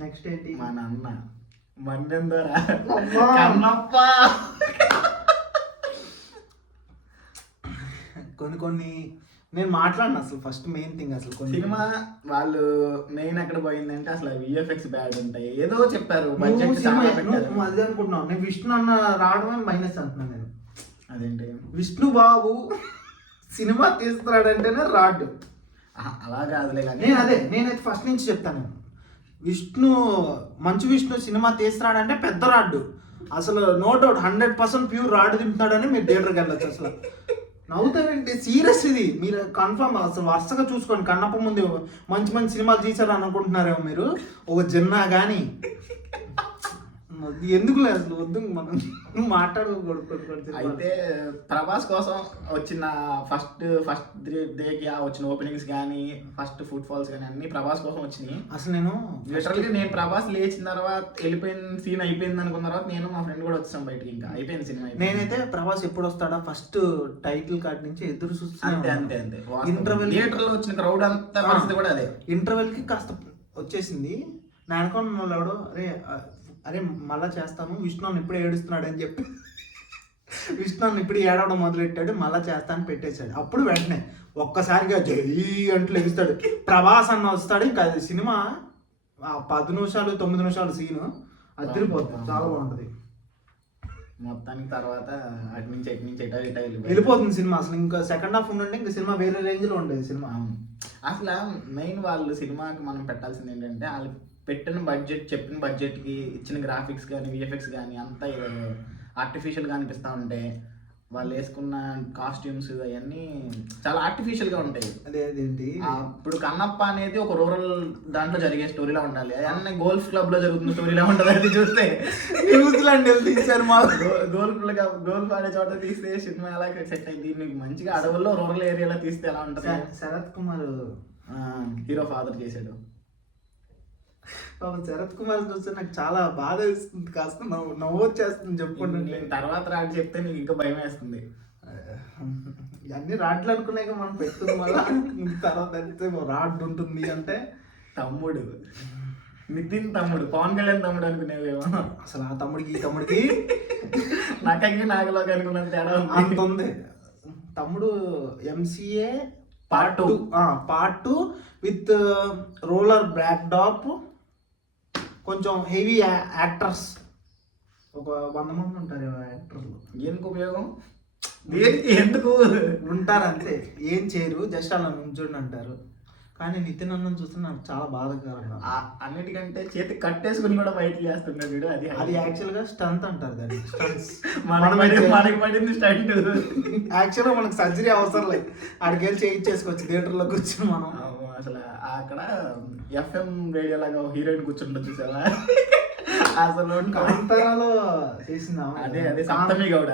Next ఏంటి? మా నాన్న మండెందరా కన్నప్ప. కొన్ని నేను మాట్లాడిన అసలు ఫస్ట్ మెయిన్ థింగ్ అసలు సినిమా వాళ్ళు మెయిన్ ఎక్కడ పోయిందంటే అసలు విఎఫ్ఎక్స్ బ్యాడ్ ఉంటాయి, ఏదో చెప్పారు బడ్జెట్ చాలా పెట్టారు. నువ్వు అదే అనుకుంటున్నావు. నేను విష్ణు అన్న రావడమే మైనస్ అంటున్నాను నేను. అదేంటి విష్ణు బాబు సినిమా తీస్తున్నాడంటేనే రాడ్. అలా కాదులే కానీ నేనైతే ఫస్ట్ నుంచి చెప్తాను. మంచు విష్ణు సినిమా తీస్తున్నాడంటే పెద్ద రాడ్డు. అసలు నో డౌట్ 100% ప్యూర్ రాడ్ దింపుతాడని మీరు థియేటర్కి వెళ్ళచ్చు. అసలు నవ్వుతారంటే సీరియస్ ఇది. మీరు కన్ఫర్మ్ అసలు వరుసగా చూసుకోండి. కన్నప్ప ముందు మంచి మంచి సినిమాలు తీశారు అనుకుంటున్నారేమో మీరు. ఒక జిన్నా కానీ ఎందుకు లేదు అసలు వద్దు, మనం మాట్లాడుకోకూడదు. అయితే ప్రభాస్ కోసం వచ్చిన ఫస్ట్ డేకి వచ్చిన ఓపెనింగ్స్ కానీ ఫస్ట్ ఫుట్ ఫాల్స్ కానీ అన్ని ప్రభాస్ కోసం వచ్చినాయి. అసలు నేను లిటరల్గా నేను ప్రభాస్ లేచిన తర్వాత వెళ్ళిపోయిన సీన్ అయిపోయింది అనుకున్న తర్వాత నేను మా ఫ్రెండ్ కూడా వచ్చాం బయటికి. ఇంకా అయిపోయింది సినిమా. నేనైతే ప్రభాస్ ఎప్పుడు వస్తాడా ఫస్ట్ టైటిల్ కార్డ్ నుంచి ఎదురు చూస్తాను. అంతే ఇంటర్వెల్ థియేటర్ లో వచ్చిన క్రౌడ్ అంతా పరిస్థితి కూడా అదే. ఇంటర్వెల్ కి కాస్త వచ్చేసింది. నేను అనుకున్న ఎవడో అరే మళ్ళా చేస్తాను, విష్ణు అన్న ఇప్పుడే ఏడుస్తున్నాడు అని చెప్పి విష్ణు అన్న ఇప్పుడు ఏడవడం మొదలెట్టాడు, మళ్ళా చేస్తాను పెట్టేశాడు. అప్పుడు వెంటనే ఒక్కసారిగా జై అంటూ లెగుస్తాడు. ప్రభాస్ అన్న వస్తాడు. ఇంకా అది సినిమా 10 నిమిషాలు 9 నిమిషాలు సీను అదిరిపోతుంది, చాలా బాగుంటుంది. మొత్తానికి తర్వాత అటు నుంచి వెళ్ళిపోతుంది సినిమా. అసలు ఇంకా సెకండ్ హాఫ్ ఉండండి, ఇంకా సినిమా వేరే రేంజ్ లో ఉండేది సినిమా. అసలు మెయిన్ వాళ్ళు సినిమాకి మనం పెట్టాల్సింది ఏంటంటే వాళ్ళు పెట్టిన బడ్జెట్, చెప్పిన బడ్జెట్కి ఇచ్చిన గ్రాఫిక్స్ కానీ విఎఫ్ఎక్స్ కానీ అంతా ఆర్టిఫిషియల్గా అనిపిస్తూ ఉంటాయి. వాళ్ళు వేసుకున్న కాస్ట్యూమ్స్ అవన్నీ చాలా ఆర్టిఫిషియల్గా ఉంటాయి. అదేంటి ఇప్పుడు కన్నప్ప అనేది ఒక రూరల్ దాంట్లో జరిగే స్టోరీలా ఉండాలి. అన్నీ గోల్ఫ్ క్లబ్ లో జరుగుతున్న స్టోరీలా ఉంటుంది. అది చూస్తే న్యూజిలాండ్ తీశారు మా గోల్ఫ్ ఆడే చోట తీస్తే సినిమా ఎలా సెట్ అయింది. మీకు మంచిగా అడవుల్లో రూరల్ ఏరియాలో తీస్తే ఎలా ఉంటుంది. శరత్ కుమార్ హీరో ఫాదర్ చేశాడు. శరత్ కుమార్ చూస్తే నాకు చాలా బాధ వేస్తుంది, కాస్త నవ్వు వచ్చేస్తుంది చెప్పుకుంటే. నేను తర్వాత రాడ్ చెప్తే నీకు ఇంకా భయం వేస్తుంది. అన్ని రాడ్లు అనుకున్నాక మనం పెట్టుకుంది మళ్ళా తర్వాత అయితే రాడ్ ఉంటుంది అంటే తమ్ముడు నితిన్ తమ్ముడు పవన్ కళ్యాణ్ తమ్ముడు అనుకునేవేమో. అసలు ఆ తమ్ముడికి ఈ తమ్ముడికి నాకకి నాగలోకి అనుకున్న తేడా అంత ఉంది. తమ్ముడు MCA Part 2 with roller block డాప్, కొంచెం హెవీ యాక్టర్స్, ఒక 100 మంది ఉంటారు యాక్టర్లు. ఎందుకు ఉపయోగం, ఎందుకు ఉంటారు అంతే, ఏం చేయరు, జస్ట్ అలా నుంచోండి అంటారు. కానీ నితిన్ అన్నం చూస్తే నాకు చాలా బాధాకరంగా. అన్నిటికంటే చేతి కట్టేసుకుని కూడా బయట చేస్తున్నాడు వీడు. అది యాక్చువల్ గా స్టంట్ అంటారు దాన్ని. మనకి పడింది స్టంట్. యాక్చువల్ గా మనకు సర్జరీ అవసరం లేదు, ఆడికి వెళ్ళి చేయించేసుకోవచ్చు థియేటర్లో కూర్చొని మనం. అసలు అక్కడ FM రేడియో లాగా హీరోయిన్ కూర్చుంటుంది చూసావా. అసలు కాంతారాలో చేసిందా అదే సప్తమి గౌడ.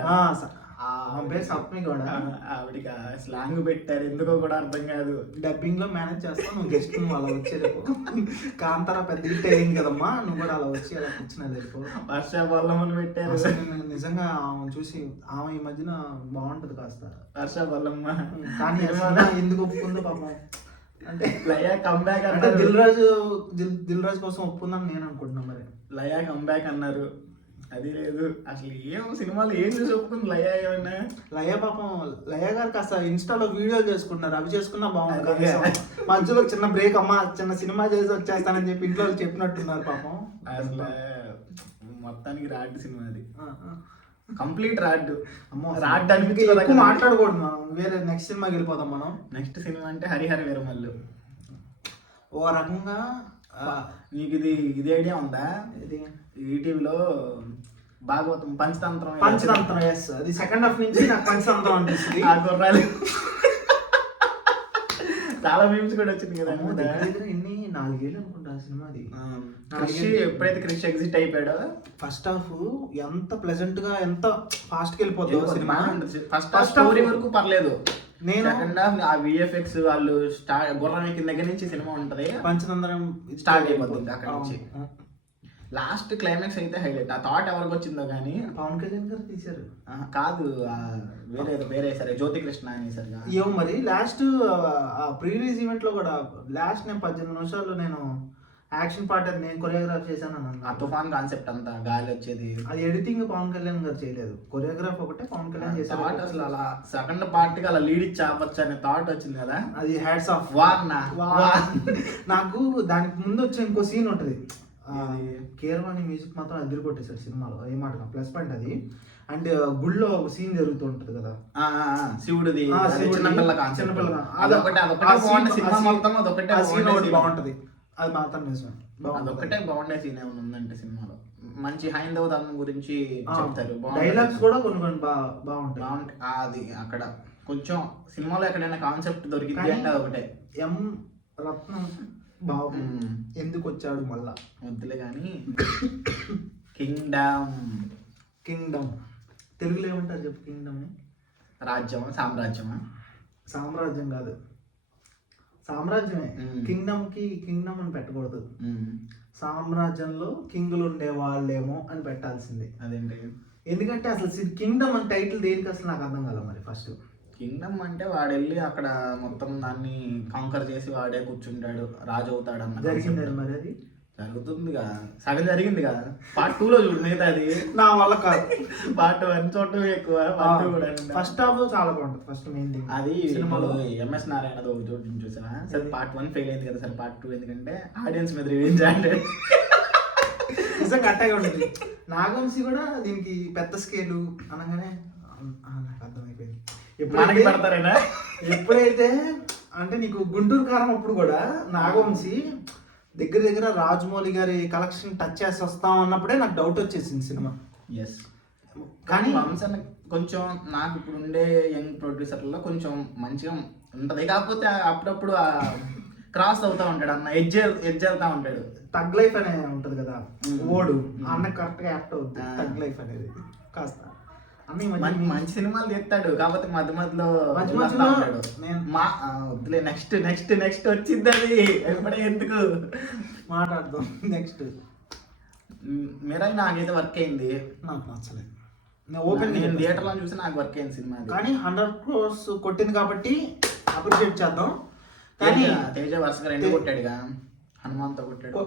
పేరు సప్తమి గౌడ. ఆవిడికి స్లాంగ్ పెట్టారు ఎందుకో కూడా అర్థం కాదు. డబ్బింగ్ లో మేనేజ్ చేస్తావు నువ్వు, జస్ట్ నువ్వు అలా వచ్చేది. కాంతారా పెద్ద హిట్ అయింది కదమ్మా, నువ్వు కూడా అలా వచ్చి అలా కూర్చున్నది. వర్షాబల్లమ్మని పెట్టారు. నిజంగా ఆమె చూసి ఆమె ఈ మధ్యన బాగుంటది కాస్త వర్షాబల్లమ్మ. కానీ ఎందుకు ఒప్పుకుందో పాపం. అంటే లయా కంబ్యాక్ అంటే దిల్ రాజు కోసం ఒప్పుకుందని నేను అనుకుంటున్నాను. మరి లయా కంబ్యాక్ అన్నారు, అది లేదు. అసలు ఏం సినిమాలు ఏం చూసి ఒప్పుకుంది లయా? ఏమన్నా లయా పాపం లయా గారు కాస్త ఇన్స్టాలో వీడియోలు చేసుకుంటున్నారు, అవి చేసుకున్నా బాగుంది. మధ్యలో చిన్న బ్రేక్, అమ్మా చిన్న సినిమా చేసి వచ్చేస్తానని చెప్పి ఇంట్లో చెప్పున్నట్టున్నారు పాపం. అసలు మొత్తానికి రాడ్ సినిమా అది, కంప్లీట్ రాడ్. రాడ్ అనిపించి మాట్లాడకూడదు మనం, వేరే నెక్స్ట్ సినిమాకి వెళ్ళిపోతాం మనం. నెక్స్ట్ సినిమా అంటే హరిహర వీరమల్లు. ఓ రకంగా నీకు ఇది ఐడియా ఉందా? ఈటీవీలో భాగవతం పంచతంత్రం. అది సెకండ్ హాఫ్ నుంచి నాకు పంచతంత్రం అనిపిస్తుంది. ఆ గుర్రాలు చాలా మీమ్స్ కూడా వచ్చింది కదా. ఎన్ని 4 ఏళ్ళు అనుకుంటా సినిమాది. ఎప్పుడైతే క్రిష్ ఎగ్జిట్ అయిపోయాడో ఫస్ట్ హాఫ్ ఎంత ప్లెజెంట్ గా ఎంత ఫాస్ట్ గా వెళ్ళిపోతుంది సినిమా. ఫస్ట్ స్టోరీ వరకు పర్లేదు. నేను సెకండ్ హాఫ్ ఆ విఎఫ్ఎక్స్ వాళ్ళు గుర్రం ఎక్కిన దగ్గర నుంచి సినిమా ఉంటది, పంచతంత్రం స్టార్ట్ అయిపోతుంది అక్కడ నుంచి. లాస్ట్ క్లైమాక్స్ అయితే హైలైట్. ఆ థాట్ ఎవరికి వచ్చిందో కానీ పవన్ కళ్యాణ్ గారు తీశారు కాదు, వేరే సరే జ్యోతి కృష్ణ అనేసరి. ఏమో మరి లాస్ట్ ప్రీ రిలీజ్ ఈవెంట్ లో కూడా లాస్ట్ నేను 18 నిమిషాలు నేను యాక్షన్ పార్ట్ అది నేను కొరియోగ్రాఫ్ చేశాను అని ఆ అన్నాడు. తుఫాన్ కాన్సెప్ట్ అంతా గాలి వచ్చేది అది ఎడిటింగ్ పవన్ కళ్యాణ్ గారు చేయలేదు, కొరియోగ్రాఫ్ ఒకటే పవన్ కళ్యాణ్ థాట్ చేశారు. అసలు అలా సెకండ్ పార్ట్ కి అలా లీడ్ ఇచ్చి ఆపచ్చు అనే థాట్ వచ్చింది కదా. అది హ్యాట్స్ ఆఫ్. వార్నా నాకు దానికి ముందు వచ్చే ఇంకో సీన్ ఉంటుంది, ఏది? కీరవాణి మ్యూజిక్ మాత్రం అదిరి కొట్టేశాడు సినిమాలో, ఏ మాట ప్లస్ పాయింట్ అది. అండ్ గుళ్ళో ఒక సీన్ జరుగుతూ ఉంటుంది కదా, శివుడిది శివుడిది, చిన్నపిల్ల చిన్నపిల్ల అదొకటే ఆ బాగుండే scene- సినిమా ఆ scene- మొత్తం అదొకటే ఆ సీన్ ఒకటి బాగుండే బాగుంటది, అది మాత్రం నిజమే అదొకటే బాగుండే సీన్ ఏమైనా ఉందంటే సినిమాలో. మంచి హైందవ ధర్మం గురించి చెప్తారు, డైలాగ్స్ కూడా కొన్ని కొన్ని బాగుంటాయి. అది అక్కడ కొంచెం సినిమాలో ఎక్కడైనా కాన్సెప్ట్ దొరికింది కానీ అంటే అదొకటే. ఎం రత్నం బాబు ఎందుకు వచ్చాడు మళ్ళా, వద్దులే కానీ కింగ్డమ్ కింగ్డమ్ తెలుగులో ఏమంటారు చెప్పు, కింగ్డమ్ రాజ్యమా సామ్రాజ్యమా? సామ్రాజ్యం కాదు, సామ్రాజ్యమే. కింగ్డమ్ కి కింగ్డమ్ అని పెట్టకూడదు, సామ్రాజ్యంలో కింగులు ఉండే వాళ్ళేమో అని పెట్టాల్సింది. అదేంటి? ఎందుకంటే అసలు కింగ్డమ్ అని టైటిల్ దేనికి అసలు నాకు అర్థం కాల మరి ఫస్ట్. కింగ్డమ్ అంటే వాడు వెళ్ళి అక్కడ మొత్తం దాన్ని కాంకర్ చేసి వాడే కూర్చుంటాడు, రాజు అవుతాడు అన్న జరిగింది concept. మరి అది జరుగుతుందిగా, సగం జరిగిందిగా. పార్ట్ 2 లో చూడు మిగతా అది. నా వల్ల కాదు. పార్ట్ 1 చూడటం ఎక్కువ, పార్ట్ 2 కూడా ఫస్ట్ హాఫ్ చాలా బాగుంటుంది, ఫస్ట్ మెయిన్ థింగ్ అది సినిమాలో. ఎంఎస్ నారాయణ చూసావా? సరే పార్ట్ 1 ఫెయిల్ అయింది కదా, సరే పార్ట్ 2 ఎందుకంటే ఆడియన్స్ మీద రివెంజ్ అంటే నిజంగా అట్టగా ఉంటుంది. నాగవంశీ కూడా దీనికి పెద్ద స్కేలు అనగానే నాకు అర్థమైపోయింది. మనకి పడతారేనా? ఎప్పుడైతే అంటే నీకు గుంటూరు కారం అప్పుడు కూడా నాగవంశీ దగ్గర దగ్గర రాజమౌళి గారి కలెక్షన్ టచ్ చేసి వస్తాం అన్నప్పుడే నాకు డౌట్ వచ్చేసింది సినిమా. ఎస్, కానీ కానీ వంశన్ కొంచెం నాకు ఇప్పుడు ఉండే యంగ్ ప్రొడ్యూసర్లో కొంచెం మంచిగా ఉంటది, కాకపోతే అప్పుడప్పుడు క్రాస్ అవుతా ఉంటాడు అన్న, ఎడ్జ్ వెళ్తా ఉంటాడు. టగ్ లైఫ్ అనే ఉంటది కదా ఓడు, అన్న కరెక్ట్ గా యాక్ట్ అవుతుంది టగ్ లైఫ్ అనేది కాస్త అన్ని మంచి సినిమాలు తీస్తాడు, కాకపోతే మధ్య మధ్యలో మధ్య వదులుతా మధ్యలో ఉంటాడు. నేను వద్దులే, నెక్స్ట్ నెక్స్ట్ నెక్స్ట్ వచ్చింది అది ఎప్పుడే ఎందుకు మాట్లాడదాం. నెక్స్ట్ మీరా నాకైతే వర్క్ అయింది, నాకు నచ్చలేదు. నేను థియేటర్లో చూసి నాకు వర్క్ అయింది సినిమా అది. కానీ 100 crores కొట్టింది కాబట్టి అప్రిషియేట్ చేద్దాం. కానీ తేజ వరుసగా 2 కొట్టాడుగా, హనుమాన్తో కొట్టాడు.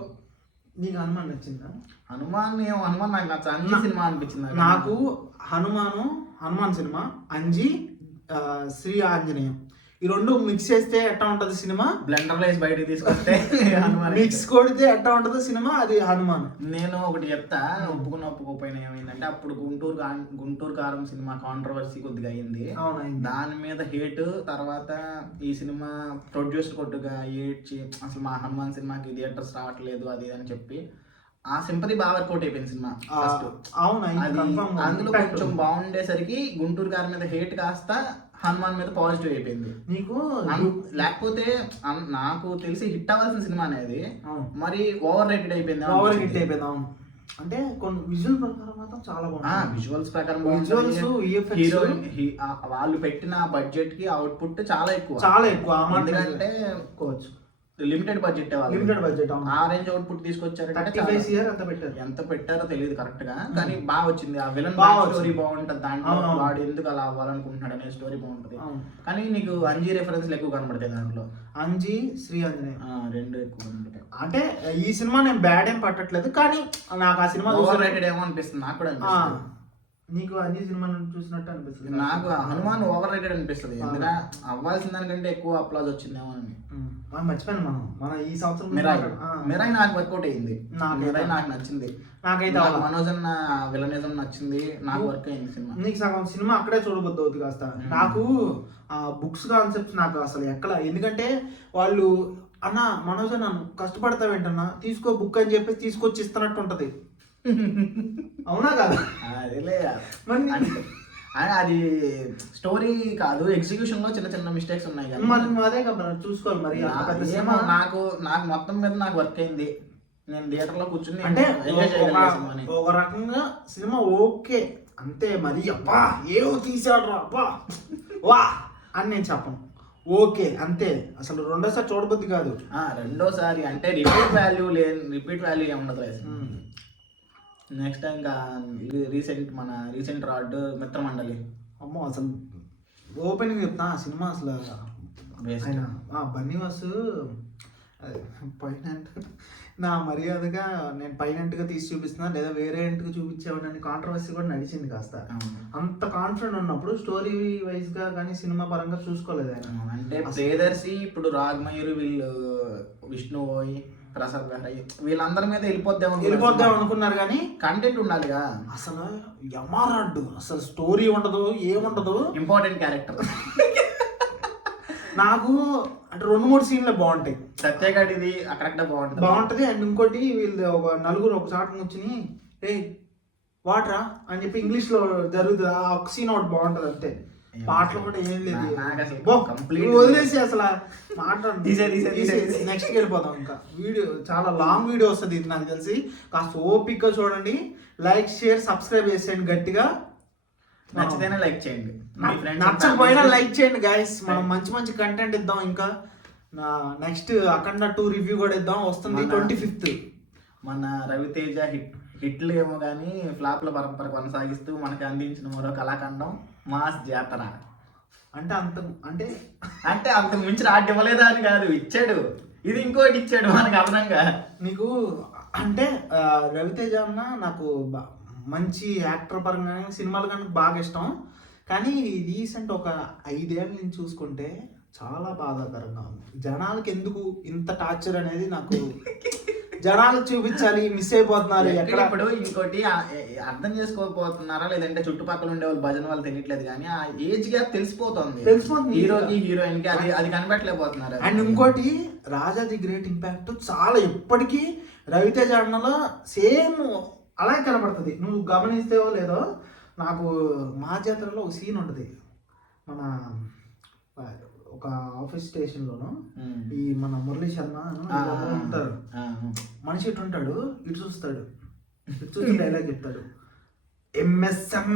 నీకు హనుమాన్ నచ్చిందా? హనుమాన్ నాకు నచ్చ అన్ని సినిమా అనిపించింది నాకు హనుమాన్ సినిమా, అంజీ, శ్రీ ఆంజనేయం ఈ రెండు మిక్స్ చేస్తే ఎట్టా ఉంటది సినిమా, బ్లెండర్ లో వేసి బయటకు తీసుకొస్తే హనుమాన్ మిక్స్ కొడితే ఎట్టా ఉంటది సినిమా, అది హనుమాన్. నేను ఒకటి చెప్తా, ఒప్పుకోకపోయినా ఏమైందంటే అప్పుడు గుంటూరు కారం సినిమా కాంట్రవర్సీ కొద్దిగా అయింది. అవునైంది. దాని మీద హేట్, తర్వాత ఈ సినిమా ప్రొడ్యూసర్ కొట్టుగా ఏడ్చి అసలు మా హనుమాన్ సినిమాకి థియేటర్స్ రావట్లేదు అది అని చెప్పి ఆ సింపతి బాగా వర్కౌట్ అయిపోయింది సినిమా ఫస్ట్. అందులో కొంచెం బాగుండేసరికి గుంటూరు కారం మీద హేట్ కాస్త హనుమాన్ మీద పాజిటివ్ అయిపోయింది. నీకు లేకపోతే నాకు తెలిసి హిట్ అవ్వాల్సిన సినిమా అనేది మరి ఓవర్ రేటెడ్ అయిపోయింది. అవును, అంటే కొన్ని విజువల్ ప్రకారం మాత్రం చాలా బాగుంది. విజువల్స్ ప్రకారం హీరోయిన్ వాళ్ళు పెట్టిన బడ్జెట్ కి అవుట్పుట్ చాలా ఎక్కువ, ఎందుకంటే లిమిటెడ్ బడ్జెట్ ఆ రేంజ్ అవుట్పుట్ తీసుకొచ్చారంటే ఎంత పెట్టారో తెలియదు కరెక్ట్ గా, కానీ బాగా వచ్చింది. ఆ విలన్ స్టోరీ బాగుంటది, దాంట్లో వాడు ఎందుకు అలా అవ్వాలనుకుంటున్నాడు అనే స్టోరీ బాగుంటది. కానీ నీకు అంజీ రెఫరెన్స్లు ఎక్కువ కనబడతాయి దాంట్లో, అంజీ శ్రీ ఆంజనేయ 2 ఎక్కువ కనబడతాయి. అంటే ఈ సినిమా నేను బ్యాడ్ ఏం పట్టట్లేదు, కానీ నాకు ఆ సినిమా ఓవర్ రేటెడ్ ఏమో అనిపిస్తుంది నాకు కూడా అనిపిస్తుంది. నీకు అన్ని సినిమా చూసినట్టు అనిపిస్తుంది? నాకు హనుమాన్ ఓవర్ రేటెడ్ అనిపిస్తుంది, ఎందుకంటే అవ్వాల్సిన దానికంటే ఎక్కువ అప్లాజ్ వచ్చిందేమో అని. మర్చిపోయాను మన ఈ సంవత్సరం మిరాయి నాకు వర్కౌట్ అయ్యింది, మిరాయి నాకు నచ్చింది. నాకైతే మనోజ్ అన్న విలనిజం నచ్చింది, నాకు వర్క్ అయింది సినిమా. నీకు సగం సినిమా అక్కడే చూడబోద్దు అవుతుంది కాస్త. నాకు ఆ బుక్స్ కాన్సెప్ట్స్ నాకు అసలు ఎక్కడ, ఎందుకంటే వాళ్ళు అన్న మనోజ్ అన్న కష్టపడతావేంటన్నా తీసుకో బుక్ అని చెప్పేసి తీసుకొచ్చి ఇస్తున్నట్టు ఉంటది. అవునా కదా? అదేలే, అది స్టోరీ కాదు, ఎగ్జిక్యూషన్ లో చిన్న చిన్న మిస్టేక్స్ ఉన్నాయి కదా, అదే కదా చూసుకోవాలి మరి. నాకు మొత్తం మీద నాకు వర్క్ అయింది, నేను థియేటర్ లో కూర్చుని అంటే ఒక రకంగా సినిమా ఓకే అంతే, మరి అబ్బా ఏవో తీసాడు అబ్బా వా అని నేను చెప్పను, ఓకే అంతే. అసలు రెండోసారి చూడబుద్ది కాదు. రెండోసారి అంటే రిపీట్ వాల్యూ ఏముండదు. నెక్స్ట్ ఇంకా రీసెంట్ రాడ్ మిత్రమండలి, అమ్మో అసలు ఓపెనింగ్ చెప్తా ఆ సినిమా అసలు బన్నీవాసు పైన నా మర్యాదగా నేను పైన ఇంటిగా తీసి చూపిస్తున్నా లేదా వేరే ఇంటికి చూపించామని కాంట్రవర్సీ కూడా నడిచింది కాస్త. అంత కాన్ఫిడెంట్ ఉన్నప్పుడు స్టోరీ వైజ్ గా కానీ సినిమా పరంగా చూసుకోలేదు ఆయన. అంటే ప్రియదర్శి ఇప్పుడు రాగమయూరి వీళ్ళు విష్ణు ఓయ్ ప్రసాద్ బెహ్రా వీళ్ళందరి మీద వెళ్ళిపోద్దాం అనుకున్నారు కానీ కంటెంట్ ఉండాలిగా. అసలు యమారాడ్డు అసలు స్టోరీ ఉండదు ఏముండదు. ఇంపార్టెంట్ క్యారెక్టర్ నాకు అంటే 2-3 సీన్లు బాగుంటాయి. సత్యగాడిది అక్కడక్కడ బాగుంటది. అండ్ ఇంకోటి వీళ్ళు ఒక నలుగురు ఒక చాట కూర్చుని ఏ వాటరా అని చెప్పి ఇంగ్లీష్ లో జరుగుతుంది. ఆ ఒక సీన్ ఒకటి బాగుంటది అంతే. పాటలు కూడా ఏం లేదు, వదిలేసి అసలు నెక్స్ట్ వెళ్ళిపోతాం. ఇంకా వీడియో చాలా లాంగ్ వీడియో వస్తుంది ఇది నాకు తెలిసి. కాస్త ఓపిక్గా చూడండి, లైక్ షేర్ సబ్స్క్రైబ్ చేసేయండి గట్టిగా. నచ్చితేనే లైక్ చేయండి, నచ్చకపోయినా లైక్ చేయండి గైస్. మనం మంచి మంచి కంటెంట్ ఇద్దాం. ఇంకా నెక్స్ట్ అఖండ 2 రివ్యూ కూడా ఇద్దాం, వస్తుంది 25th. మన రవితేజ హిట్లు ఏమో కానీ ఫ్లాప్ల పరంపర కొనసాగిస్తూ మనకి అందించిన మరో కళాఖండం మాస్ జాతర. అంటే అంత మించి ఆట ఇవ్వలేదా అని కాదు, ఇచ్చాడు. ఇది ఇంకోటి ఇచ్చాడు మనకి అదనంగా. నీకు అంటే రవితేజ అన్న నాకు మంచి యాక్టర్ పరంగా సినిమాలు కానీ బాగా ఇష్టం. కానీ రీసెంట్ ఒక 5 ఏళ్ళ నుంచి చూసుకుంటే చాలా బాధాకరంగా ఉంది. జనాలకి ఎందుకు ఇంత టార్చర్ అనేది నాకు జనాలకు చూపించాలి, మిస్ అయిపోతున్నారు ఎక్కడ. ఇప్పుడు ఇంకోటి అర్థం చేసుకోకపోతున్నారా లేదంటే చుట్టుపక్కల ఉండే వాళ్ళు భజన వాళ్ళు తెలియట్లేదు కానీ ఆ ఏజ్ గ్యాప్ తెలిసిపోతుంది హీరోకి హీరోయిన్ కి. అది కనిపెట్టలేకపోతున్నారు. అండ్ ఇంకోటి రాజా ది గ్రేట్ ఇంపాక్ట్ చాలా ఎప్పటికీ రవితేజ అన్నలో సేమ్ అలాగే కనబడుతుంది. నువ్వు గమనిస్తేవో లేదో, నాకు మా జాతరలో ఒక సీన్ ఉంటుంది. మన ఒక ఆఫీస్ స్టేషన్లోను ఈ మన మురళీ శర్మ ఉంటారు. మనిషి ఇటు ఉంటాడు, ఇటు చూస్తాడు, ఇటు చూసి డైలాగ్ చెప్తాడు, ఎంఎస్ఎం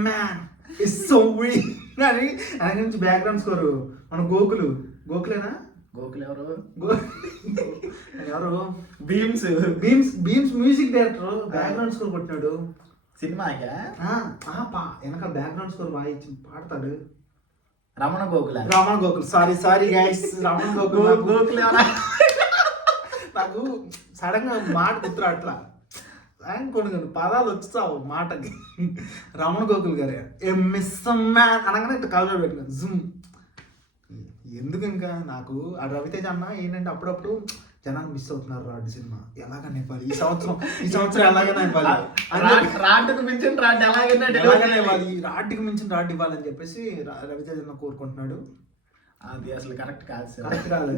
అని. ఆయన నుంచి బ్యాక్గ్రౌండ్ స్కోర్ మన గోకులేనా? గోకుల్ ఎవరు? Bheems music director background score కొట్టినాడు సినిమాగా. వెనక బ్యాక్గ్రౌండ్ స్కోర్ వాయించి పాడతాడు. రమణ గోకుల్ సారీ గైస్, రమణ గోకుల్ నాకు సడన్ గా మాట గుర్తురా అట్లా కొన్ని పదాలు వచ్చావు మాటకి. రమణ గోకుల్ గారే అనగానే ఇట్లా కాలు పెట్టుకున్నాను జూమ్. ఎందుకు ఇంకా నాకు ఆ రవితేజ అన్న ఏంటంటే అప్పుడప్పుడు జనాలు మిస్ అవుతున్నారు. రాడ్ సినిమా ఎలాగనే ఇవ్వాలి ఈ సంవత్సరం ఎలాగైనా ఇవ్వాలి, రాడ్డుకు మించిన రాడ్ ఇవ్వాలని చెప్పేసి రవితేజ అన్న కోరుకుంటున్నాడు. అది అసలు కరెక్ట్ కాదు.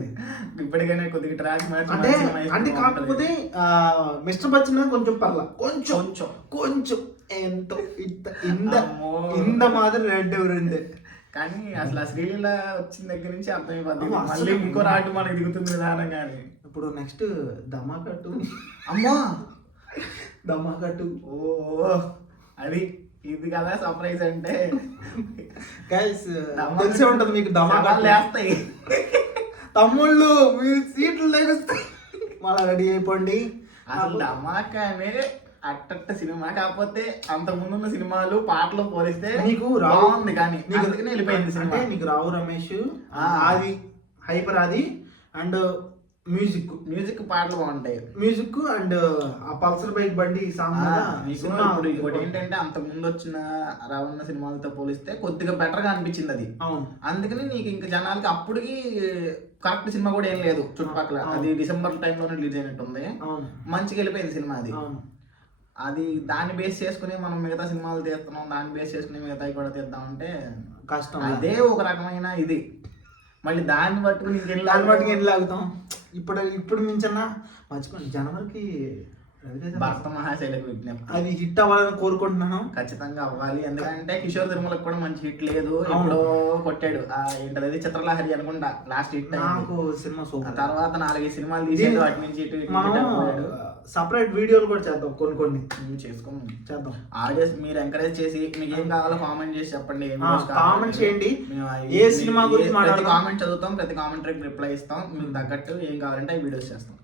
ఇప్పటికైనా కొద్దిగా ట్రాక్ అంటే కాకపోతే మిస్టర్ బచ్చన్ కొంచెం పర్లా, కొంచెం ఎంతో ఇంత మాదిరి రెడ్ ఎవరింది. కానీ అసలు ఆ శ్రీలీల వచ్చిన దగ్గర నుంచి అర్థమైపోతుంది మళ్ళీ ఇంకో రాటు మనకి దిగుతుంది విధానం. కానీ ఇప్పుడు నెక్స్ట్ ధమాకట్టు. అమ్మా ధమాకట్టు ఓ అది ఇది కదా సర్ప్రైజ్ అంటే. గైస్ తెలిసే ఉంటది మీకు, ధమాకాలు లేస్తాయి తమ్ముళ్ళు, మీరు సీట్లు లేస్తాయి. మళ్ళీ రెడీ అయిపోండి. అసలు ధమాకానే అట్ట సినిమా కాకపోతే అంత ముందున్న సినిమాలు పాటలు పోలిస్తే నీకు బాగుంది. కానీ వెళ్ళిపోయింది సినిమా. నీకు రావు రమేష్, ఆది హైపర్ ఆది అండ్ మ్యూజిక్ పాటలు బాగుంటాయి. మ్యూజిక్ అండ్ ఆ పల్సర్ బైక్ బండి సాంగ్. ఇప్పుడు ఇంకోటి ఏంటంటే అంత ముందు వచ్చిన రావున్న సినిమాలతో పోలిస్తే కొద్దిగా బెటర్ గా అనిపించింది అది. అందుకని నీకు ఇంకా జనాలకి అప్పటికి కరెక్ట్ సినిమా కూడా ఏం లేదు చుట్టుపక్కల. అది డిసెంబర్ టైంలోనే రిలీజ్ అయినట్టుంది. మంచిగా వెళ్ళిపోయింది సినిమా అది. అది దాన్ని బేస్ చేసుకుని మనం మిగతా సినిమాలు తీస్తున్నాం, దాన్ని బేస్ చేసుకుని మిగతాయి కూడా తీద్దామంటే కష్టం. అదే ఒక రకమైన ఇది. మళ్ళీ దాన్ని పట్టుకుని ఎన్ని లాగుతాం. ఇప్పుడు మించన్నా మర్చిపోయింది. జనవరికి భర్త మహాశైలకు విజ్ఞప్తి, అది హిట్ అవ్వాలని కోరుకుంటున్నాను. ఖచ్చితంగా అవ్వాలి. ఎందుకంటే కిషోర్ తిరుమలకు కూడా మంచి హిట్ లేదు, ఎప్పుడో కొట్టాడు. ఏంటది చిత్రలహరి అనుకుంటా లాస్ట్ హిట్ సినిమా. తర్వాత 4 సినిమాలు తీసేది, వాటి నుంచి సపరేట్ వీడియోలు కూడా చేద్దాం, కొన్ని చేద్దాం. ఆడియన్స్ మీరు ఎంకరేజ్ చేసి మీకు ఏం కావాలో కామెంట్ చేసి చెప్పండి. కామెంట్ చేయండి, ఏ సినిమా గురించి కామెంట్ చదువుతాం, ప్రతి కామెంట్ రిప్లై ఇస్తాం. మీకు తగ్గట్టు ఏం కావాలంటే ఈ వీడియోస్ చేస్తాం.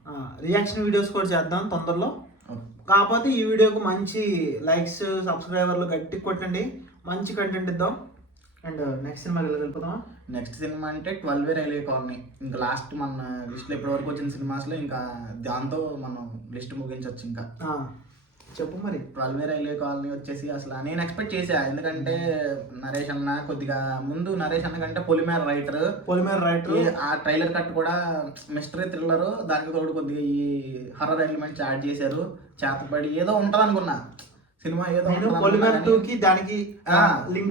రియాక్షన్ వీడియోస్ కూడా చేద్దాం తొందరలో. కాకపోతే ఈ వీడియోకు మంచి లైక్స్, సబ్స్క్రైబర్లు గట్టి కొట్టండి, మంచి కంటెంట్ ఇద్దాం. అండ్ నెక్స్ట్ సినిమాకి వెళ్ళిపోతామా? నెక్స్ట్ సినిమా అంటే 12 రైల్వే కాలనీ. ఇంకా లాస్ట్ మన లిస్ట్లో ఇప్పటి వరకు వచ్చిన సినిమాస్లో ఇంకా దాంతో మనం లిస్ట్ ముగించవచ్చు. ఇంకా చెప్పు మరి. 12 రైల్వే కాలనీ వచ్చేసి అసలు నేను ఎక్స్పెక్ట్ చేసా, ఎందుకంటే నరేష్ అన్న కొద్దిగా ముందు నరేష్ అన్న కంటే పొలిమేర రైటర్ ఆ ట్రైలర్ కట్ కూడా మిస్టరీ థ్రిల్లర్, దానికి తోడు కొద్దిగా ఈ హర్రర్ ఎలిమెంట్స్ యాడ్ చేశారు. చేతపడి ఏదో ఉంటుంది అనుకున్నా సినిమా, ఏదో పొలిమేర 2కి దానికి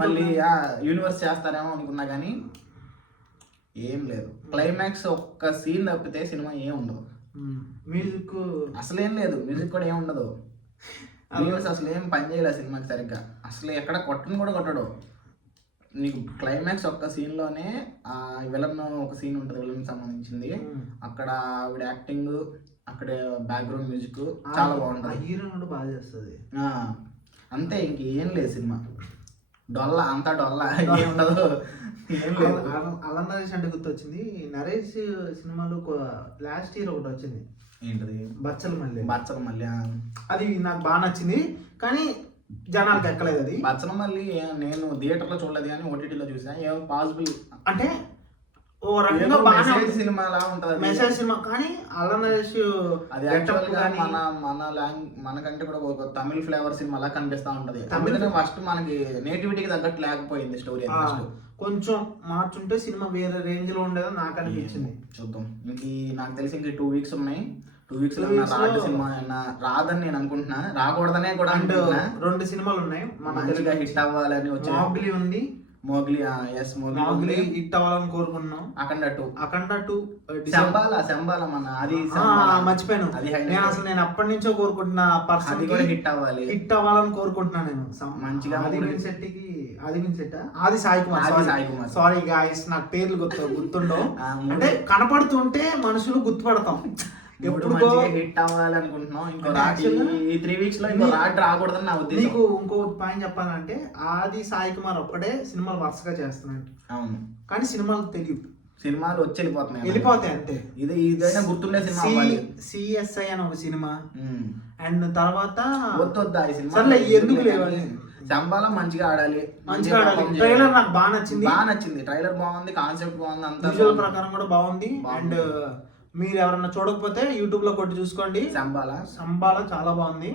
మళ్ళీ యూనివర్స్ చేస్తారేమో అనుకున్నా, కానీ ఏం లేదు. క్లైమాక్స్ ఒక్క సీన్ తప్పితే సినిమా ఏం ఉండదు. మ్యూజిక్ అసలేం లేదు, మ్యూజిక్ కూడా ఏం ఉండదు. అసలు ఏం పని చేయలేదు సినిమాకి సరిగ్గా. అసలు ఎక్కడ కొట్టను కూడా కొట్టడు. నీకు క్లైమాక్స్ ఒక్క సీన్లోనే ఆ విలన్ ఒక సీన్ ఉంటుంది, విలన్ సంబంధించింది. అక్కడ ఆవిడ యాక్టింగ్, అక్కడ బ్యాక్గ్రౌండ్ మ్యూజిక్ చాలా బాగుంటుంది. హీరోయిన్ బాగా చేస్తుంది. అంతే, ఇంకేం లేదు సినిమా. డొల్లా అంతా డొల్లా, ఏం ఉండదు, ఏం లేదు. అలా నరేష్ అంటే గుర్తొచ్చింది. నరేష్ సినిమాలో లాస్ట్ ఇయర్ ఒకటి వచ్చింది, ఏంటది? బచ్చల మళ్ళీ. అది నాకు బాగా నచ్చింది, కానీ జనాలకు ఎక్కలేదు అది. బచ్చల మళ్ళీ నేను థియేటర్లో చూడలేదు, కానీ ఓటీటీలో చూసా. ఏమో పాసిబుల్ అంటే ఓ రకంగా బాగా సినిమాలా ఉంటుంది, మెసేజ్ సినిమా. కానీ అలా నరేష్ అది యాక్చువల్గా మనకంటే కూడా ఒక తమిళ ఫ్లేవర్ సినిమా అలా కనిపిస్తా ఉంటది. ఫస్ట్ మనకి నేటివిటీకి తగ్గట్టు లేకపోయింది స్టోరీ. కొంచెం మార్చుంటే సినిమా వేరే రేంజ్ లో ఉండేదని నాకు అనిపించింది. చూద్దాం. ఇంక నాకు తెలిసి ఇంక 2 weeks ఉన్నాయి. 2 weeks లో రాదు సినిమా, రాదని నేను అనుకుంటున్నా, రాకూడదనే కూడా. అండ్ 2 సినిమాలు ఉన్నాయి మంచిగా హిట్ అవ్వాలని. వచ్చి మోగ్లీ ఉంది, మోగ్లీ హిట్ అవ్వాలని కోరుకున్నాం. అఖండ 2 శంబాల మన అది మర్చిపోయాను. నేను అప్పటి నుంచో కోరుకుంటున్నా పర్సన్ హిట్ అవ్వాలని కోరుకుంటున్నా. నేను మంచిగా ఆది సాయి కుమార్. సారీ గాయ్స్, నాకు పేర్లు గుర్తుండవు. అంటే కనపడుతుంటే మనుషులు గుర్తుపడతాం. ఎప్పుడు హిట్ అవ్వాలనుకుంటున్నాం. ఈ 3 weeks లో ఇంకో రాడ్ రాకూడదని నా ఉద్దేశం. నీకు ఇంకో పాయింట్ చెప్పాలంటే ఆది సాయి కుమార్ ఒక్కడే సినిమాలు వరుసగా చేస్తున్నాడు. అవును, కానీ సినిమాలు తెలియదు. సినిమాలు వచ్చి వెళ్ళిపోతాయి అంతే. ఇదైనా గుర్తుండే సినిమా. సిఎస్ఐ అని ఒక సినిమా, అండ్ తర్వాత వద్దా ఈ సినిమా ఎందుకు లేవు. శంబాల మంచిగా ఆడాలి. ట్రైలర్ నాకు బాగా నచ్చింది. ట్రైలర్ బాగుంది, కాన్సెప్ట్ బాగుంది, అంతా విజువల్ ప్రకారం కూడా బాగుంది. అండ్ మీరు ఎవరన్నా చూడకపోతే యూట్యూబ్ లో కొట్టి చూసుకోండి. శంబాల చాలా బాగుంది.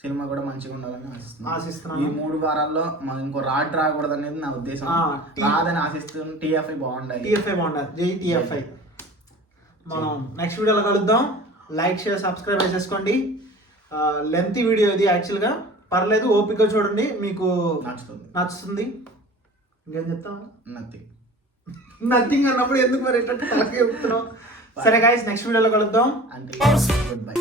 సినిమా కూడా మంచిగా ఉండాలని ఆశిస్తున్నాను. ఈ 3 వారాల్లో ఇంకో రాడ్ రాకూడదు అనేది నా ఉద్దేశం. రాదని ఆశిస్తున్నాను. టీఎఫ్ఐ బాగుండాలి. జై టీఎఫ్ఐ. మనం నెక్స్ట్ వీడియోలో కలుద్దాం. లైక్, షేర్, సబ్స్క్రైబ్ చేసేసుకోండి. లెంతీ వీడియో ఇది యాక్చువల్గా, పర్లేదు, ఓపిక చూడండి, మీకు నచ్చుతుంది. ఇంకేం చెప్తాం? నథింగ్ అన్నప్పుడు ఎందుకు మరి తలకే చెప్తున్నాం? సరే గైస్, నెక్స్ట్ వీడియోలో కలుద్దాం. అంటే గుడ్ బై.